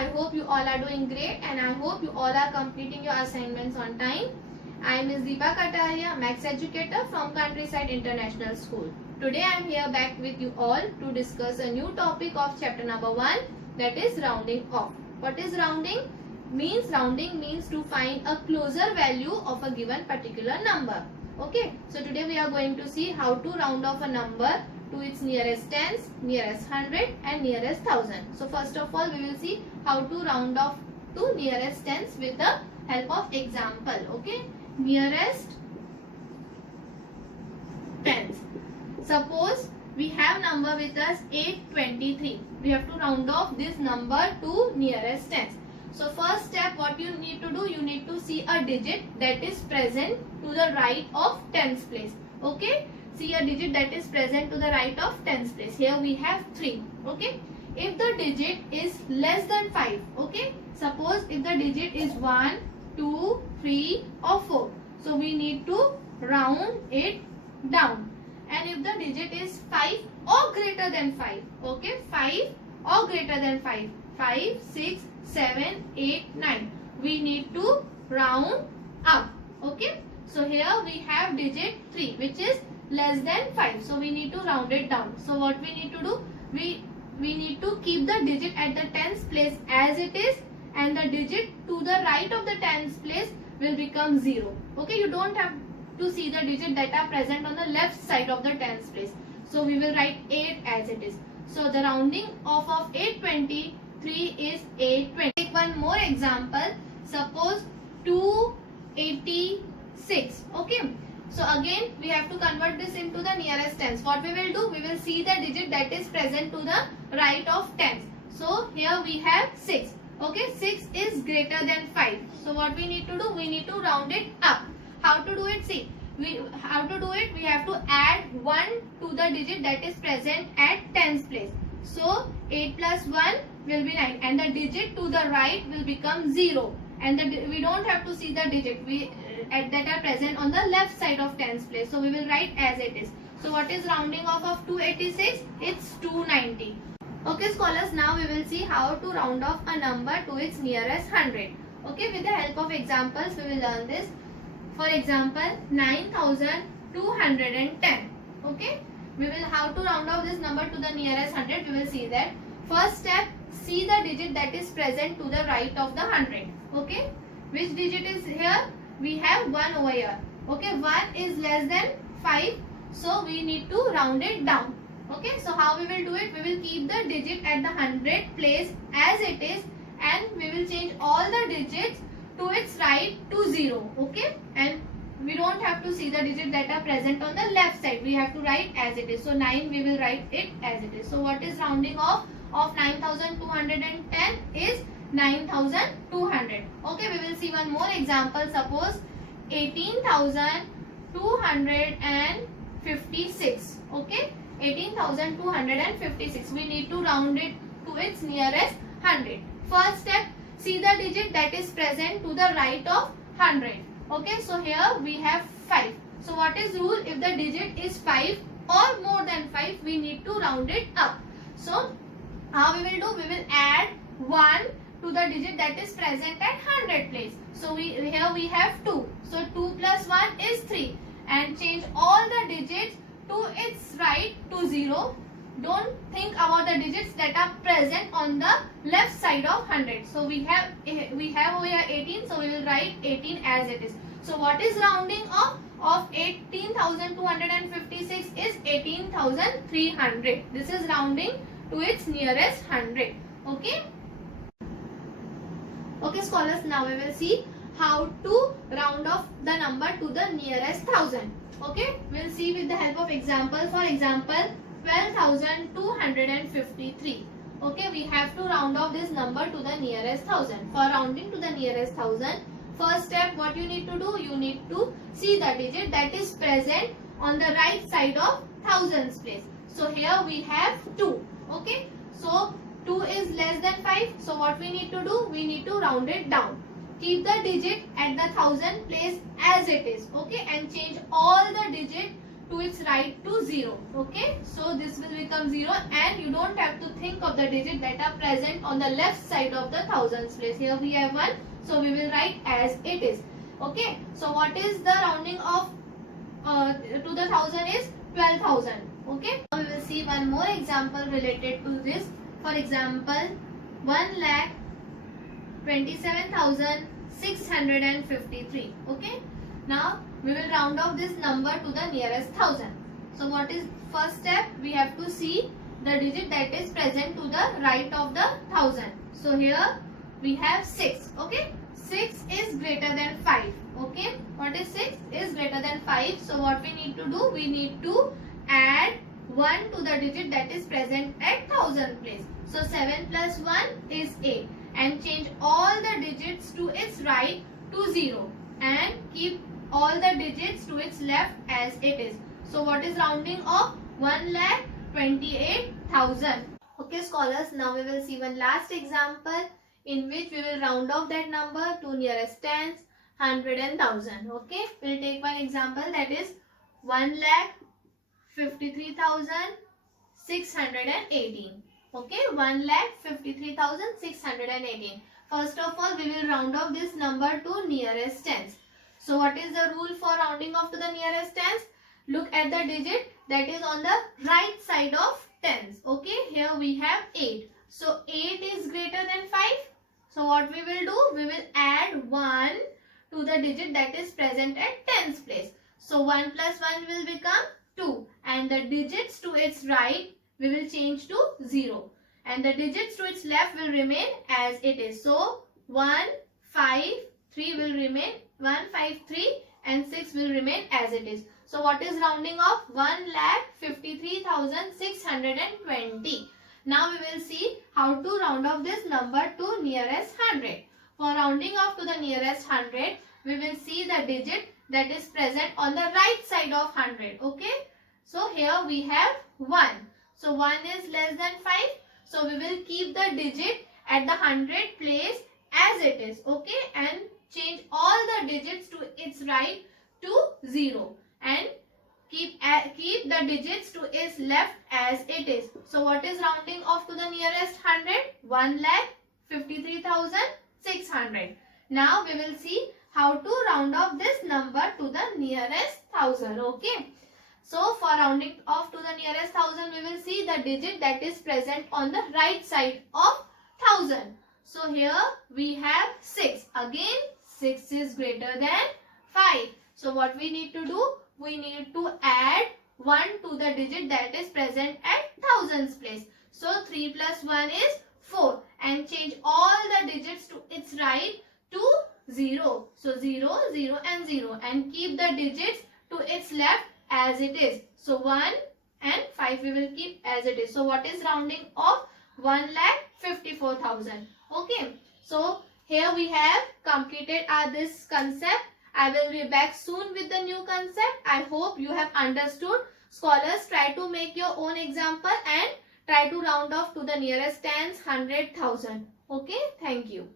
I hope you all are doing great and I hope you all are completing your assignments on time. I am Ms. Deepa Kataria, Max Educator from Countryside International School. Today I am here back with you all to discuss a new topic of chapter number 1, that is rounding off. What is rounding? Rounding means to find a closer value of a given particular number. Okay, so today we are going to see how to round off a number to its nearest tens, nearest 100 and nearest 1000. So first of all we will see how to round off to nearest tens with the help of example. Okay, nearest tens. Suppose we have number with us 823. We have to round off this number to nearest tens. So first step, what you need to do, you need to see a digit that is present to the right of tens place. Okay, see a digit that is present to the right of tens place. Here we have 3. Okay, if the digit is less than 5, okay, suppose if the digit is 1, 2, 3 or 4, so we need to round it down. And if the digit is 5 or greater than 5, okay, 5 or greater than 5, 5, 6, 7, 8, 9, we need to round up. Okay, so here we have digit 3 which is less than 5, so we need to round it down. So what we need to do, we need to keep the digit at the tens place as it is, and the digit to the right of the tens place will become 0. Okay, you don't have to see the digit that are present on the left side of the tens place. So we will write 8 as it is. So the rounding off of 823 is 820. Take one more example. Suppose 286. Okay, so again we have to convert this into the nearest tens. What we will do, we will see the digit that is present to the right of tens. So here we have 6. Okay, 6 is greater than 5. So what we need to do, we need to round it up. How to do it? See, we have to add 1 to the digit that is present at tens place. So 8 plus 1 will be 9 and the digit to the right will become 0. And we don't have to see the digit that are present on the left side of tens place. So we will write as it is. So what is rounding off of 286? It's 290. Okay scholars, now we will see how to round off a number to its nearest 100. Okay, with the help of examples we will learn this. For example, 9210. Okay, we will how to round off this number to the nearest 100. We will see that. First step, see the digit that is present to the right of the 100. Okay, which digit is here? We have 1 over here. Okay, 1 is less than 5, so we need to round it down. Okay, so how we will do it? We will keep the digit at the 100 place as it is, and we will change all the digits to its right to 0. Okay, and we don't have to see the digit that are present on the left side. We have to write as it is. So 9 we will write it as it is. So what is rounding off of 9210 is 9200. Okay, we will see one more example. Suppose 18256. Okay, 18256. We need to round it to its nearest 100. First step, see the digit that is present to the right of 100. Okay, so here we have 5. So what is rule? If the digit is 5 or more than 5, we need to round it up. So how we will do? We will add 1 to the digit that is present at 100 place. So here we have 2. So 2 plus 1 is 3, and change all the digits to its right to 0. Don't think about the digits that are present on the left side of 100. So we have over here 18, so we will write 18 as it is. So what is rounding off of 18,256 is 18,300. This is rounding to its nearest 100. Okay. Okay scholars, now we will see how to round off the number to the nearest 1000. Okay, we will see with the help of example. For example, 12,253. Okay, we have to round off this number to the nearest 1000. For rounding to the nearest 1000, first step, what you need to do, you need to see the digit that is present on the right side of thousands place. So here we have 2. Okay, so 2 is less than 5. So what we need to do, we need to round it down. Keep the digit at the 1000 place as it is. Okay, and change all the digit to its right to 0. Okay, so this will become 0 and you don't have to think of the digit that are present on the left side of the thousands place. Here we have 1, so we will write as it is. Okay, so what is the rounding of to the thousand is 12,000. Okay, now we will see one more example related to this. For example, 1,27,653. Okay, now we will round off this number to the nearest thousand. So what is first step? We have to see the digit that is present to the right of the thousand. So here we have 6. Okay, 6 is greater than 5. Okay, what is 6 is greater than 5. So what we need to do? We need to add 1 to the digit that is present at thousand place. So 7 plus 1 is 8 and change all the digits to its right to 0 and keep all the digits to its left as it is. So what is rounding of 1,28,000. Okay scholars, now we will see one last example in which we will round off that number to nearest tens, 100 and 1000. Okay, we will take one example, that is 1,53,618. Okay, 1,53,618. First of all, we will round off this number to nearest tens. So what is the rule for rounding off to the nearest tens? Look at the digit that is on the right side of tens. Okay, here we have 8. So 8 is greater than 5. So what we will do? We will add 1 to the digit that is present at tens place. So 1 plus 1 will become 2 and the digits to its right we will change to 0 and the digits to its left will remain as it is. So 1, 5, 3 will remain, 1, 5, 3 and 6 will remain as it is. So what is rounding off? 1,53,620. Now we will see how to round off this number to nearest 100. For rounding off to the nearest 100, we will see the digit that is present on the right side of 100. Okay. So here we have 1. So 1 is less than 5. So we will keep the digit at the 100 place as it is. Okay. And change all the digits to its right to 0. And keep the digits to its left as it is. So what is rounding off to the nearest 100? 1,53,600. Now we will see how to round off this number to the nearest 1000. Okay. So for rounding off to the nearest 1000, we will see the digit that is present on the right side of 1000. So here we have 6. Again 6 is greater than 5. So what we need to do? We need to add 1 to the digit that is present at thousands place. So 3 plus 1 is 4 and change all the digits to its right to 0. So 0, 0 and 0 and keep the digits to its left as it is. So 1 and 5 we will keep as it is. So what is rounding off? 1,54,000. Okay. So here we have completed this concept. I will be back soon with the new concept. I hope you have understood. Scholars, try to make your own example and try to round off to the nearest tens, 100,000. Okay, thank you.